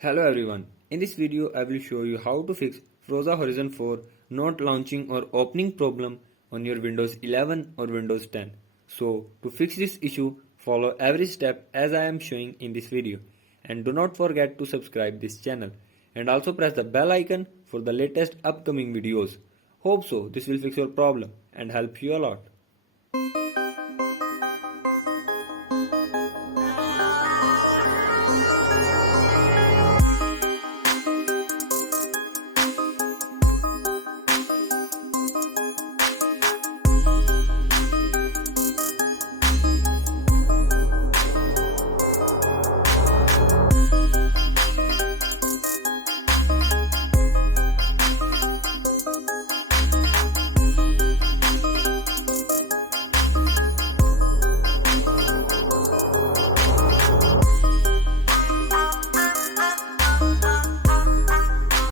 Hello everyone, in this video I will show you how to fix Forza Horizon 4 not launching or opening problem on your Windows 11 or Windows 10. So to fix this issue, follow every step as I am showing in this video, and do not forget to subscribe this channel and also press the bell icon for the latest upcoming videos. Hope so this will fix your problem and help you a lot.